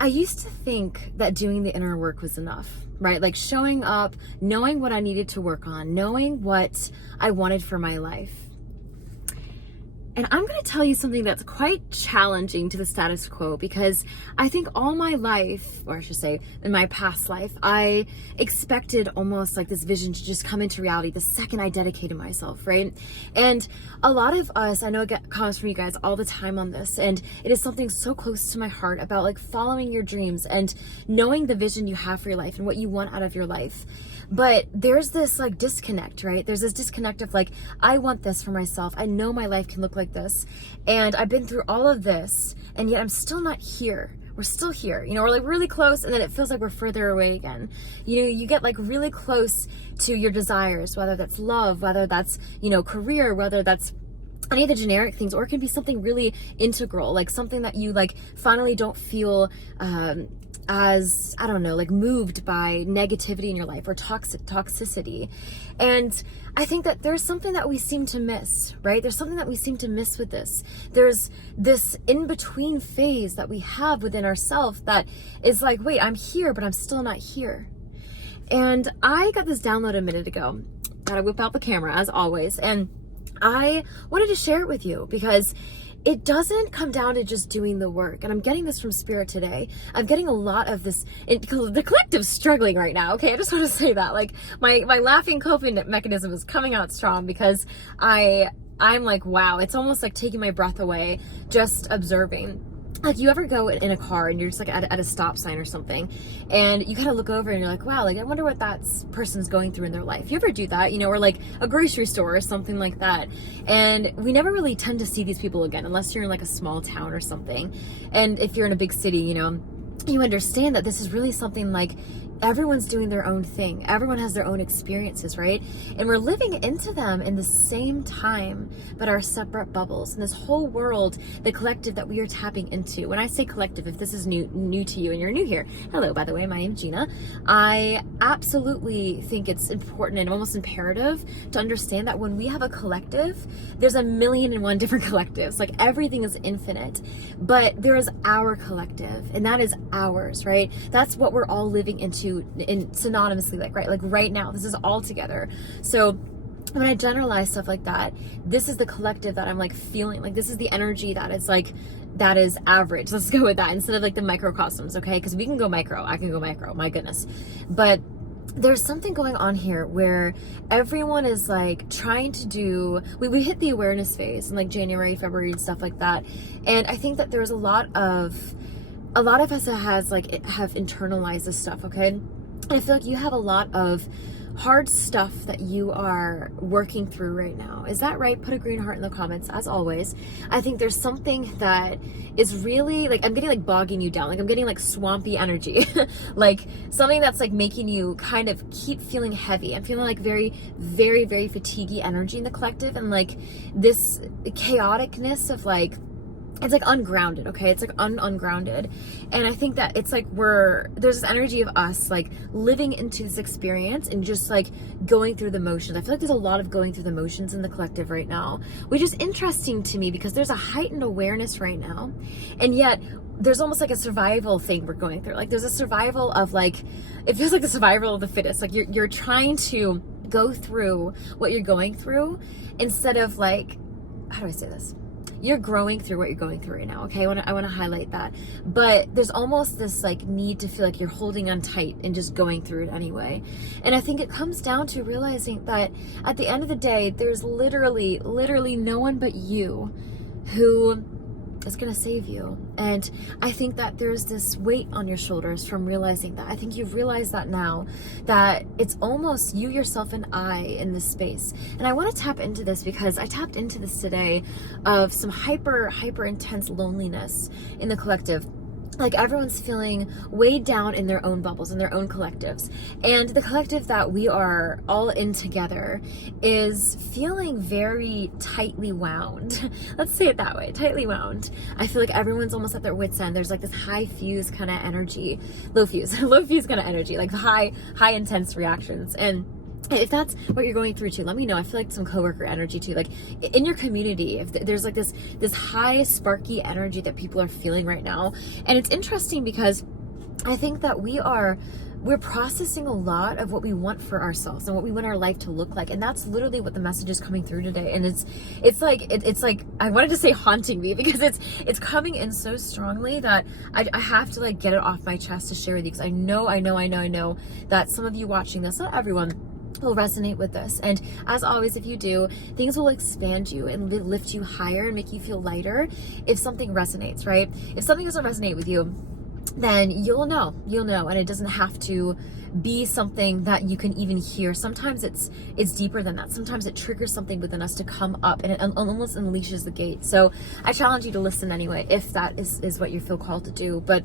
I used to think that doing the inner work was enough, right? Like showing up, knowing what I needed to work on, knowing what I wanted for my life. And I'm going to tell you something that's quite challenging to the status quo, because I think all my life, or I should say in my past life, I expected almost like this vision to just come into reality the second I dedicated myself, right? And a lot of us, I know I get comments from you guys all the time on this, and it is something so close to my heart about like following your dreams and knowing the vision you have for your life and what you want out of your life. But there's this like disconnect, right? There's this disconnect of like, I want this for myself. I know my life can look like this. And I've been through all of this, and yet I'm still not here. We're still here, you know, we're like really close, and then it feels like we're further away again. You know, you get like really close to your desires, whether that's love, whether that's, you know, career, whether that's any of the generic things, or it can be something really integral, like something that you like finally don't feel as, I don't know, like moved by negativity in your life or toxicity. And I think that there's something that we seem to miss, right? There's something that we seem to miss with this. There's this in-between phase that we have within ourselves that is like, wait, I'm here, but I'm still not here. And I got this download a minute ago. Gotta whip out the camera as always. And I wanted to share it with you because it doesn't come down to just doing the work. And I'm getting this from Spirit today. I'm getting a lot of this. The collective's struggling right now. Okay, I just want to say that. Like my laughing coping mechanism is coming out strong because I'm like, wow, it's almost like taking my breath away just observing. Like you ever go in a car and you're just like at a stop sign or something, and you kind of look over and you're like, wow, like I wonder what that person's going through in their life. You ever do that, you know, or like a grocery store or something like that. And we never really tend to see these people again unless you're in like a small town or something. And if you're in a big city, you know, you understand that this is really something like everyone's doing their own thing. Everyone has their own experiences, right? And we're living into them in the same time, but our separate bubbles. And this whole world, the collective that we are tapping into. When I say collective, if this is new to you and you're new here, hello, by the way, my name's Gina. I absolutely think it's important and almost imperative to understand that when we have a collective, there's a million and one different collectives. Like everything is infinite, but there is our collective, and that is ours, right? That's what we're all living into in synonymously, like right now, this is all together. So when I generalize stuff like that, this is the collective that I'm like feeling, like this is the energy that is like, that is average. Let's go with that instead of like the microcosms, okay? Because we can go micro, I can go micro, my goodness. But there's something going on here where everyone is like trying to do, we hit the awareness phase in like January, February and stuff like that. And I think that there's a lot of us that have internalized this stuff, okay? And I feel like you have a lot of hard stuff that you are working through right now. Is that right? Put a green heart in the comments, as always. I think there's something that is really, like, I'm getting like bogging you down. Like I'm getting like swampy energy. Like something that's like making you kind of keep feeling heavy. I'm feeling like very, very, very fatiguey energy in the collective, and like this chaoticness of like, it's like ungrounded, okay? It's like ungrounded. And I think that it's like there's this energy of us like living into this experience and just like going through the motions. I feel like there's a lot of going through the motions in the collective right now, which is interesting to me because there's a heightened awareness right now. And yet there's almost like a survival thing we're going through. Like there's a survival of like, it feels like the survival of the fittest. Like you're trying to go through what you're going through instead of like, how do I say this? You're growing through what you're going through right now, okay? I want to highlight that. But there's almost this like need to feel like you're holding on tight and just going through it anyway. And I think it comes down to realizing that at the end of the day, there's literally no one but you who is going to save you. And I think that there's this weight on your shoulders from realizing that. I think you've realized that now, that it's almost you, yourself, and I in this space. And I want to tap into this because I tapped into this today of some hyper intense loneliness in the collective. Like everyone's feeling weighed down in their own bubbles, in their own collectives. And the collective that we are all in together is feeling very tightly wound. Let's say it that way, tightly wound. I feel like everyone's almost at their wit's end. There's like this high fuse kind of energy, low fuse kind of energy, like high intense reactions. And if that's what you're going through too, let me know. I feel like some coworker energy too, like in your community, if there's like this high sparky energy that people are feeling right now. And it's interesting because I think that we're processing a lot of what we want for ourselves and what we want our life to look like. And that's literally what the message is coming through today. And it's like I wanted to say haunting me, because it's coming in so strongly that I have to like get it off my chest to share with you, because I know that some of you watching this, not everyone, will resonate with this. And as always, if you do, things will expand you and lift you higher and make you feel lighter if something resonates, right? If something doesn't resonate with you, then you'll know, and it doesn't have to be something that you can even hear. Sometimes it's deeper than that. Sometimes it triggers something within us to come up, and it almost unleashes the gate. So I challenge you to listen anyway, if that is what you feel called to do. But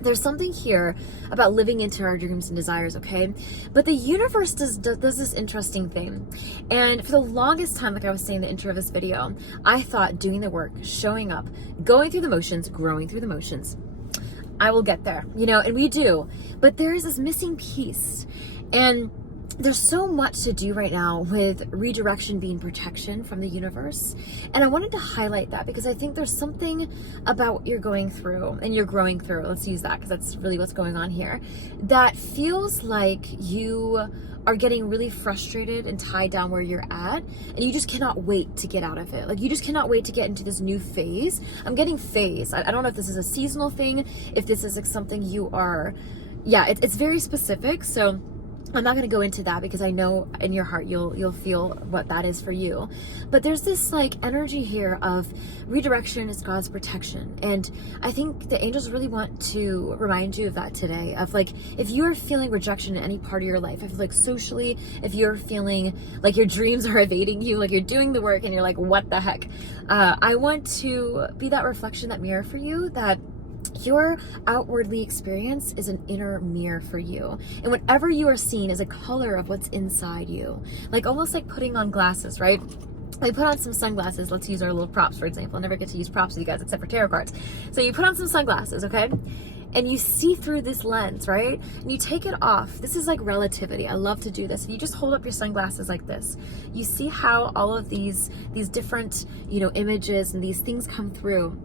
there's something here about living into our dreams and desires, okay? But the universe does this interesting thing. And for the longest time, like I was saying in the intro of this video, I thought doing the work, showing up, going through the motions, growing through the motions, I will get there, and we do. But there is this missing piece. And there's so much to do right now with redirection being protection from the universe. And I wanted to highlight that because I think there's something about what you're going through and you're growing through. Let's use that because that's really what's going on here. That feels like you are getting really frustrated and tied down where you're at, and you just cannot wait to get out of it. Like you just cannot wait to get into this new phase. I'm getting phase. I don't know if this is a seasonal thing, if this is like something you are, it's very specific. So I'm not going to go into that because I know in your heart you'll feel what that is for you. But there's this like energy here of redirection is God's protection. And I think the angels really want to remind you of that today. Of like, if you're feeling rejection in any part of your life, I feel like socially, if you're feeling like your dreams are evading you, like you're doing the work and you're like, what the heck? I want to be that reflection, that mirror for you, that your outwardly experience is an inner mirror for you. And whatever you are seeing is a color of what's inside you. Like almost like putting on glasses, right? I put on some sunglasses. Let's use our little props, for example. I never get to use props with you guys except for tarot cards. So you put on some sunglasses, okay? And you see through this lens, right? And you take it off. This is like relativity. I love to do this. If you just hold up your sunglasses like this, you see how all of these different, images and these things come through.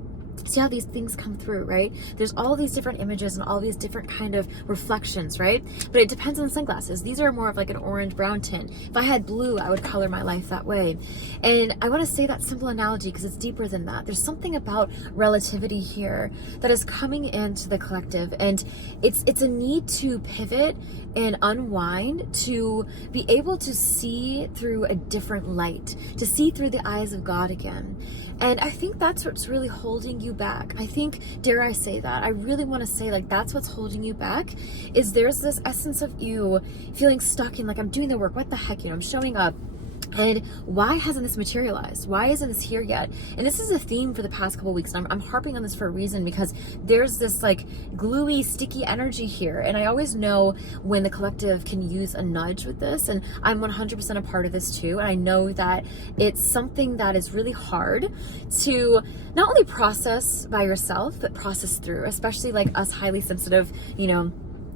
See how these things come through, right? There's all these different images and all these different kind of reflections, right? But it depends on the sunglasses. These are more of like an orange brown tint. If I had blue, I would color my life that way. And I want to say that simple analogy because it's deeper than that. There's something about relativity here that is coming into the collective, and it's a need to pivot and unwind, to be able to see through a different light, to see through the eyes of God again. And I think that's what's really holding you back. I think, dare I say that, I really want to say like that's what's holding you back, is there's this essence of you feeling stuck in like, I'm doing the work, what the heck, I'm showing up. And why hasn't this materialized? Why isn't this here yet? And this is a theme for the past couple weeks. And I'm harping on this for a reason, because there's this like gluey, sticky energy here. And I always know when the collective can use a nudge with this. And I'm 100% a part of this too. And I know that it's something that is really hard to not only process by yourself, but process through, especially like us highly sensitive,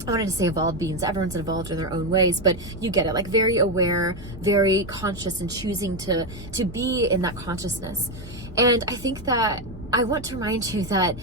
I wanted to say evolved beings. Everyone's evolved in their own ways, but you get it. Like very aware, very conscious, and choosing to be in that consciousness. And I think that I want to remind you that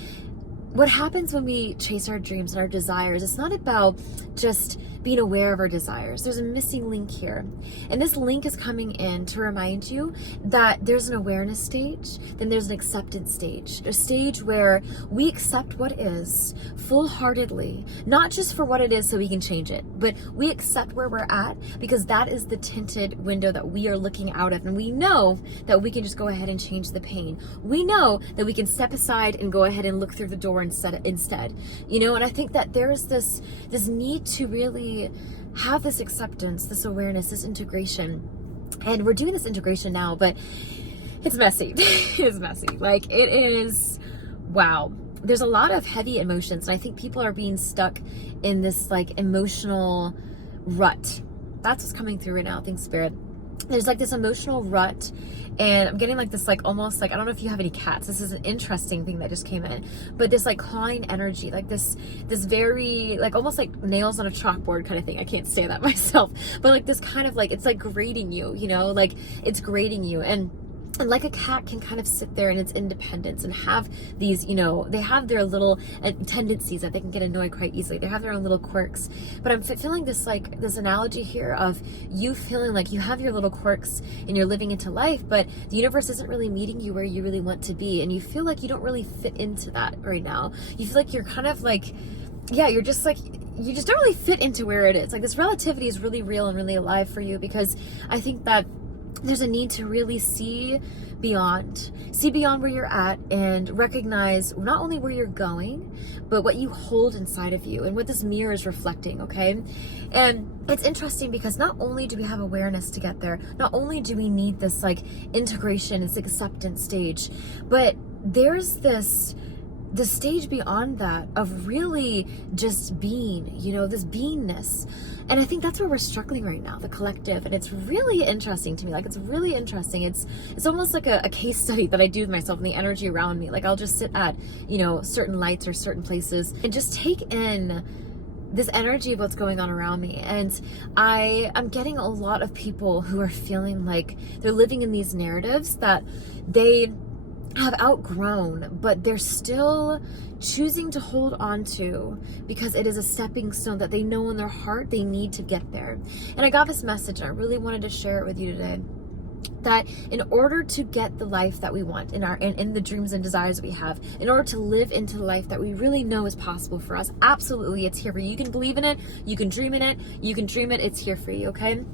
what happens when we chase our dreams and our desires, it's not about just being aware of our desires. There's a missing link here. And this link is coming in to remind you that there's an awareness stage, then there's an acceptance stage, a stage where we accept what is full-heartedly, not just for what it is so we can change it, but we accept where we're at because that is the tinted window that we are looking out of. And we know that we can just go ahead and change the pain. We know that we can step aside and go ahead and look through the door instead. And I think that there's this need to really have this acceptance, this awareness, this integration. And we're doing this integration now, but it's messy. It's messy. Like it is, wow. There's a lot of heavy emotions, and I think people are being stuck in this like emotional rut. That's what's coming through right now. Thanks, Spirit. there's like this emotional rut, and I'm getting like this, like almost like, I don't know if you have any cats, this is an interesting thing that just came in, but this like clawing energy, like this very like almost like nails on a chalkboard kind of thing. I can't say that myself, but like this kind of like, it's like grating you, you know, like it's grating you. And like a cat can kind of sit there in its independence and have these, you know, they have their little tendencies that they can get annoyed quite easily. They have their own little quirks. But I'm feeling this, like this analogy here of you feeling like you have your little quirks and you're living into life, but the universe isn't really meeting you where you really want to be. And you feel like you don't really fit into that right now. You feel like you're kind of like, yeah, you're just like, you just don't really fit into where it is. Like this relativity is really real and really alive for you, because I think that there's a need to really see beyond where you're at and recognize not only where you're going, but what you hold inside of you and what this mirror is reflecting, okay? And it's interesting because not only do we have awareness to get there, not only do we need this like integration, this acceptance stage, but there's the stage beyond that of really just being, you know, this beingness. And I think that's where we're struggling right now, the collective. And it's really interesting to me. Like, it's really interesting. It's almost like a case study that I do with myself and the energy around me. Like, I'll just sit at, you know, certain lights or certain places and just take in this energy of what's going on around me. And I'm getting a lot of people who are feeling like they're living in these narratives that they have outgrown, but they're still choosing to hold on to because it is a stepping stone that they know in their heart they need to get there. And I got this message and I really wanted to share it with you today, that in order to get the life that we want in the dreams and desires that we have, in order to live into the life that we really know is possible for us, absolutely, it's here for you. You can believe in it, you can dream in it, you can dream it, it's here for you, okay?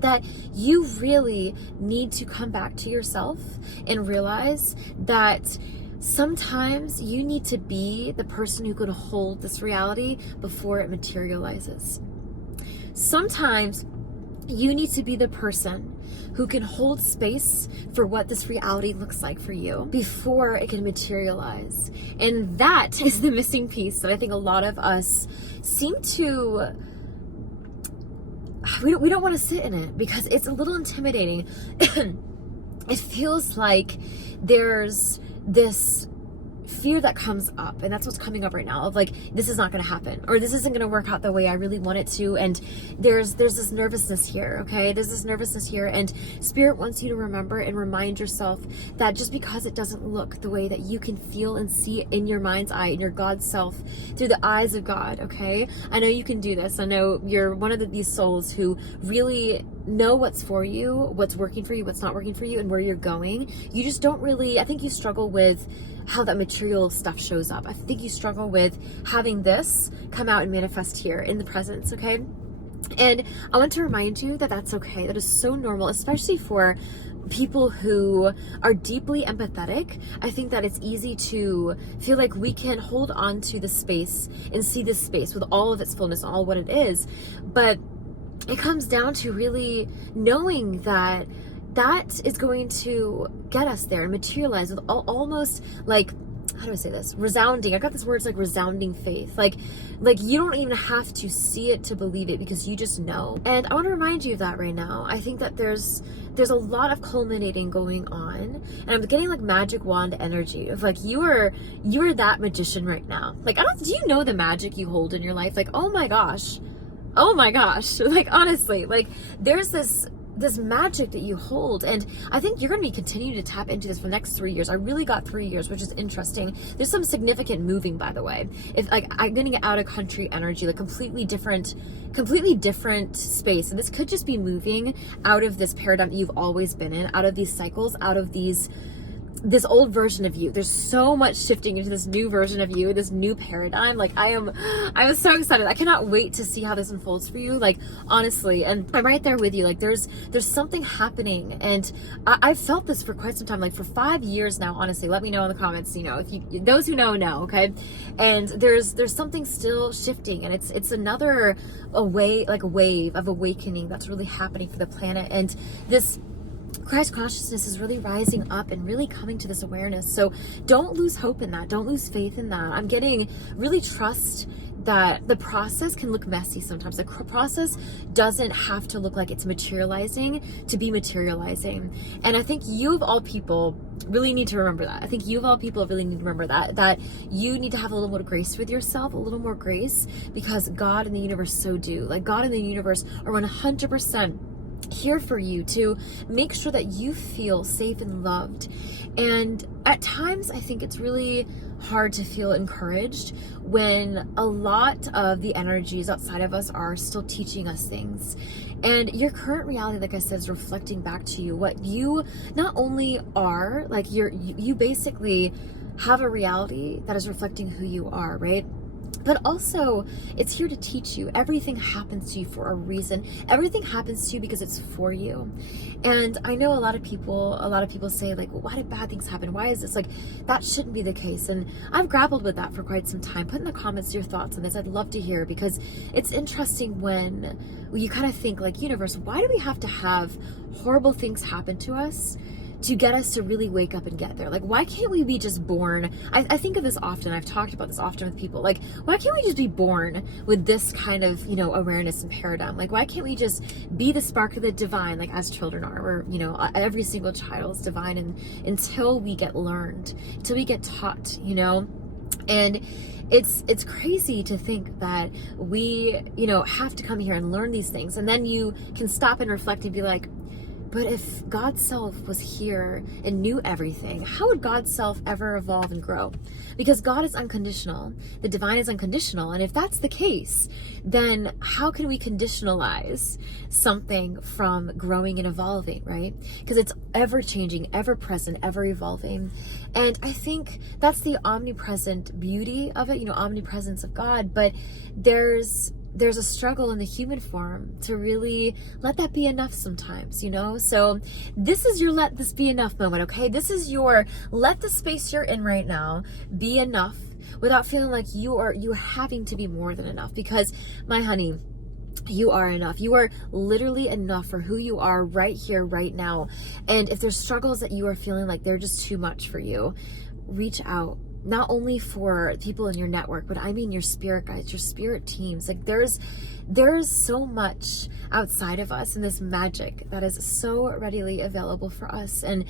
That you really need to come back to yourself and realize that sometimes you need to be the person who could hold this reality before it materializes. Sometimes you need to be the person who can hold space for what this reality looks like for you before it can materialize. And that is the missing piece that I think a lot of us seem to, we don't want to sit in it because it's a little intimidating. It feels like there's this fear that comes up, and that's what's coming up right now, of like, this is not going to happen, or this isn't going to work out the way I really want it to. And there's this nervousness here, okay? There's this nervousness here, and Spirit wants you to remember and remind yourself that just because it doesn't look the way that you can feel and see in your mind's eye, in your God self, through the eyes of God, okay? I know you can do this. I know you're one of these souls who really know what's for you, what's working for you, what's not working for you, and where you're going. You just don't really, I think you struggle with how that material stuff shows up. I think you struggle with having this come out and manifest here in the presence, okay? And I want to remind you that that's okay. That is so normal, especially for people who are deeply empathetic. I think that it's easy to feel like we can hold on to the space and see this space with all of its fullness, all what it is. But it comes down to really knowing that that is going to get us there and materialize with almost like, how do I say this? Resounding. I got this word, it's like resounding faith. Like you don't even have to see it to believe it, because you just know. And I want to remind you of that right now. I think that there's a lot of culminating going on, and I'm getting like magic wand energy of like you are that magician right now. Like, do you know the magic you hold in your life? Like, oh my gosh. Like, honestly, like there's this magic that you hold, and I think you're going to be continuing to tap into this for the next 3 years. I really got 3 years, which is interesting. There's some significant moving, by the way. If like I'm going to get out of country energy, like completely different space, and this could just be moving out of this paradigm that you've always been in, out of these cycles, out of this old version of you. There's so much shifting into this new version of you, this new paradigm. Like I'm so excited. I cannot wait to see how this unfolds for you. Like, honestly, and I'm right there with you. Like there's something happening, and I've felt this for quite some time, like for 5 years now, honestly. Let me know in the comments, you know, if you, those who know, okay? And there's something still shifting, and it's another wave of awakening that's really happening for the planet. And this Christ consciousness is really rising up and really coming to this awareness. So don't lose hope in that. Don't lose faith in that. I'm getting really trust that the process can look messy sometimes. The process doesn't have to look like it's materializing to be materializing. And I think you of all people really need to remember that. I think you of all people really need to remember that you need to have a little more grace with yourself, a little more grace, because God and the universe so do. Like, God and the universe are 100% here for you to make sure that you feel safe and loved. And at times I think it's really hard to feel encouraged when a lot of the energies outside of us are still teaching us things. And your current reality, like I said, is reflecting back to you what you not only are, like you basically have a reality that is reflecting who you are, right? But also, it's here to teach you. Everything happens to you for a reason. Everything happens to you because it's for you. And I know a lot of people say, like, well, why did bad things happen? Why is this? Like, that shouldn't be the case. And I've grappled with that for quite some time. Put in the comments your thoughts on this. I'd love to hear, because it's interesting when you kind of think, like, universe, why do we have to have horrible things happen to us to get us to really wake up and get there? Like, why can't we be just born? I think of this often. I've talked about this often with people. Like, why can't we just be born with this kind of, awareness and paradigm? Like, why can't we just be the spark of the divine, like as children are, where, every single child is divine, and until we get learned, until we get taught, And it's crazy to think that we, have to come here and learn these things. And then you can stop and reflect and be like, but if God's self was here and knew everything, how would God's self ever evolve and grow? Because God is unconditional. The divine is unconditional. And if that's the case, then how can we conditionalize something from growing and evolving, right? Because it's ever changing, ever present, ever evolving. And I think that's the omnipresent beauty of it, omnipresence of God. But there's a struggle in the human form to really let that be enough sometimes, So this is your let this be enough moment, okay? This is your let the space you're in right now be enough without feeling like you're having to be more than enough. Because, my honey, you are enough. You are literally enough for who you are right here, right now. And if there's struggles that you are feeling like they're just too much for you, reach out. Not only for people in your network, but I mean your spirit guides, your spirit teams. Like, there's so much outside of us, and this magic that is so readily available for us. And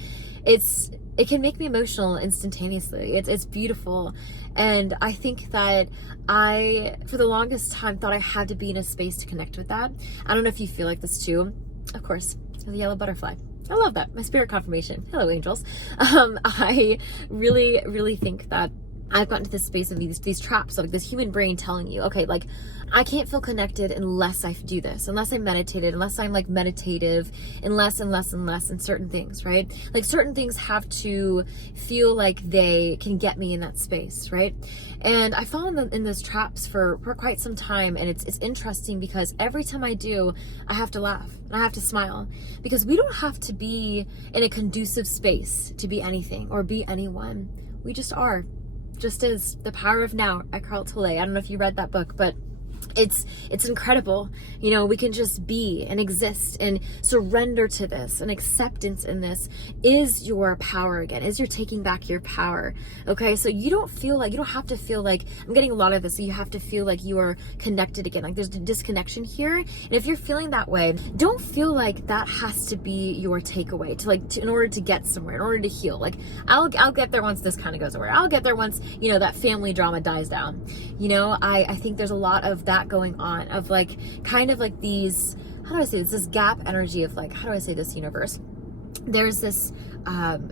it can make me emotional instantaneously. It's beautiful. And I think that I, for the longest time, thought I had to be in a space to connect with that. I don't know if you feel like this too. Of course, the yellow butterfly. I love that. My spirit confirmation. Hello, angels. I really, really think that I've gotten to this space of these traps of this human brain telling you, okay, like, I can't feel connected unless I do this, unless I'm meditated, unless I'm like meditative, unless in certain things, right? Like, certain things have to feel like they can get me in that space, right? And I fall in those traps for quite some time. And it's interesting because every time I do, I have to laugh and I have to smile, because we don't have to be in a conducive space to be anything or be anyone. We just are. Just as The Power of Now by Eckhart Tolle. I don't know if you read that book, but it's incredible. We can just be and exist and surrender to this, and acceptance in this is your power again, is you're taking back your power. Okay, so you don't have to feel like, I'm getting a lot of this, so you have to feel like you are connected again, like there's a disconnection here. And if you're feeling that way, don't feel like that has to be your takeaway in order to get somewhere, in order to heal. Like, I'll get there once this kind of goes away. I'll get there once that family drama dies down. I think there's a lot of that going on, of like kind of like these, how do I say this gap energy of like, how do I say this, universe? There's this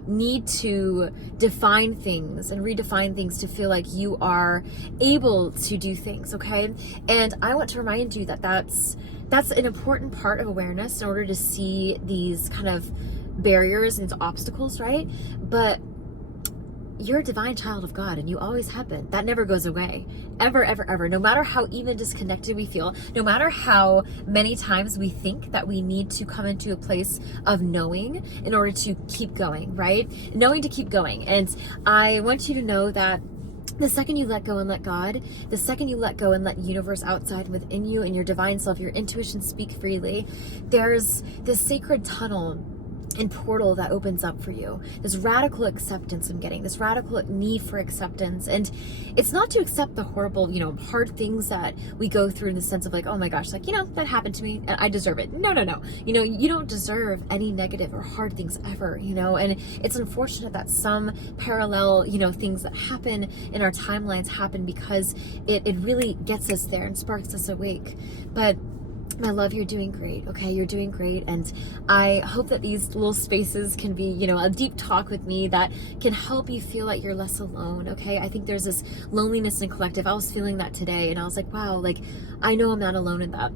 need to define things and redefine things to feel like you are able to do things, okay? And I want to remind you that that's an important part of awareness in order to see these kind of barriers and obstacles, right? But you're a divine child of God, and you always have been. That never goes away. Ever, ever, ever. No matter how even disconnected we feel, no matter how many times we think that we need to come into a place of knowing in order to keep going, right? Knowing to keep going. And I want you to know that the second you let go and let God, the second you let go and let universe outside within you and your divine self, your intuition speak freely, there's this sacred tunnel and portal that opens up for you. This radical acceptance I'm getting, this radical need for acceptance. And it's not to accept the horrible, hard things that we go through in the sense of like, oh my gosh, like, that happened to me and I deserve it. No. You don't deserve any negative or hard things ever, and it's unfortunate that some parallel, things that happen in our timelines happen because it really gets us there and sparks us awake. But my love, you're doing great, okay? You're doing great, and I hope that these little spaces can be, a deep talk with me that can help you feel like you're less alone, okay? I think there's this loneliness in collective. I was feeling that today, and I was like, wow, like, I know I'm not alone in that.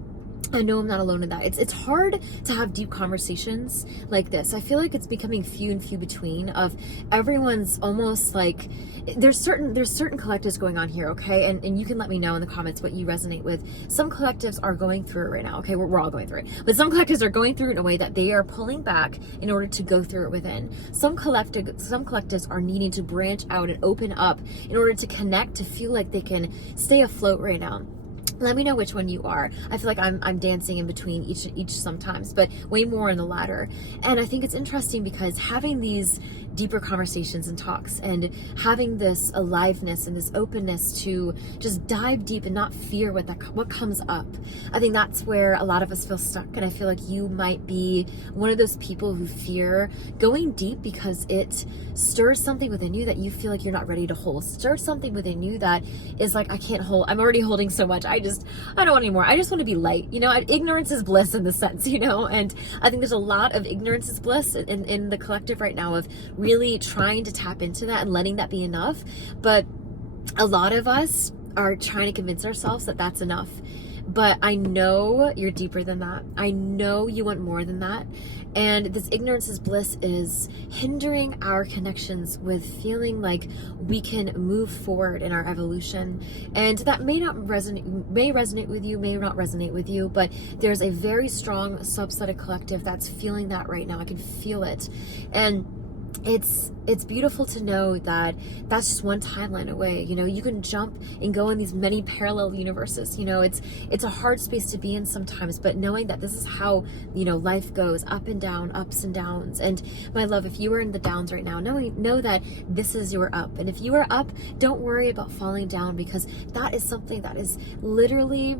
I know I'm not alone in that. It's hard to have deep conversations like this. I feel like it's becoming few and few between. Of everyone's almost like there's certain collectives going on here, okay? And you can let me know in the comments what you resonate with. Some collectives are going through it right now, okay? We're all going through it, but some collectives are going through it in a way that they are pulling back in order to go through it within. Some collectives are needing to branch out and open up in order to connect, to feel like they can stay afloat right now. Let me know which one you are. I feel like I'm dancing in between each sometimes, but way more in the latter. And I think it's interesting because having these deeper conversations and talks and having this aliveness and this openness to just dive deep and not fear what comes up. I think that's where a lot of us feel stuck, and I feel like you might be one of those people who fear going deep because it stirs something within you that you feel like you're not ready to hold. Stirs something within you that is like, I can't hold. I'm already holding so much. I don't want anymore. I just want to be light. Ignorance is bliss in the sense, and I think there's a lot of ignorance is bliss in the collective right now of really trying to tap into that and letting that be enough. But a lot of us are trying to convince ourselves that that's enough. But I know you're deeper than that. I know you want more than that. And this ignorance is bliss is hindering our connections with feeling like we can move forward in our evolution. And that may resonate with you, may not resonate with you, but there's a very strong subset of collective that's feeling that right now. I can feel it. And it's beautiful to know that that's just one timeline away. You can jump and go in these many parallel universes. It's a hard space to be in sometimes, but knowing that this is how, life goes up and down, ups and downs. And my love, if you are in the downs right now, know that this is your up. And if you are up, don't worry about falling down, because that is something that is literally,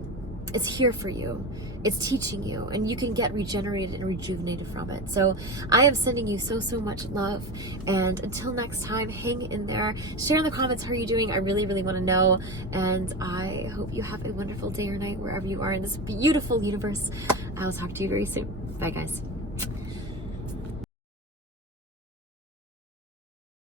it's here for you. It's teaching you, and you can get regenerated and rejuvenated from it. So I am sending you so much love. And until next time, hang in there. Share in the comments how are you doing. I really want to know. And I hope you have a wonderful day or night wherever you are in this beautiful universe. I will talk to you very soon. Bye, guys.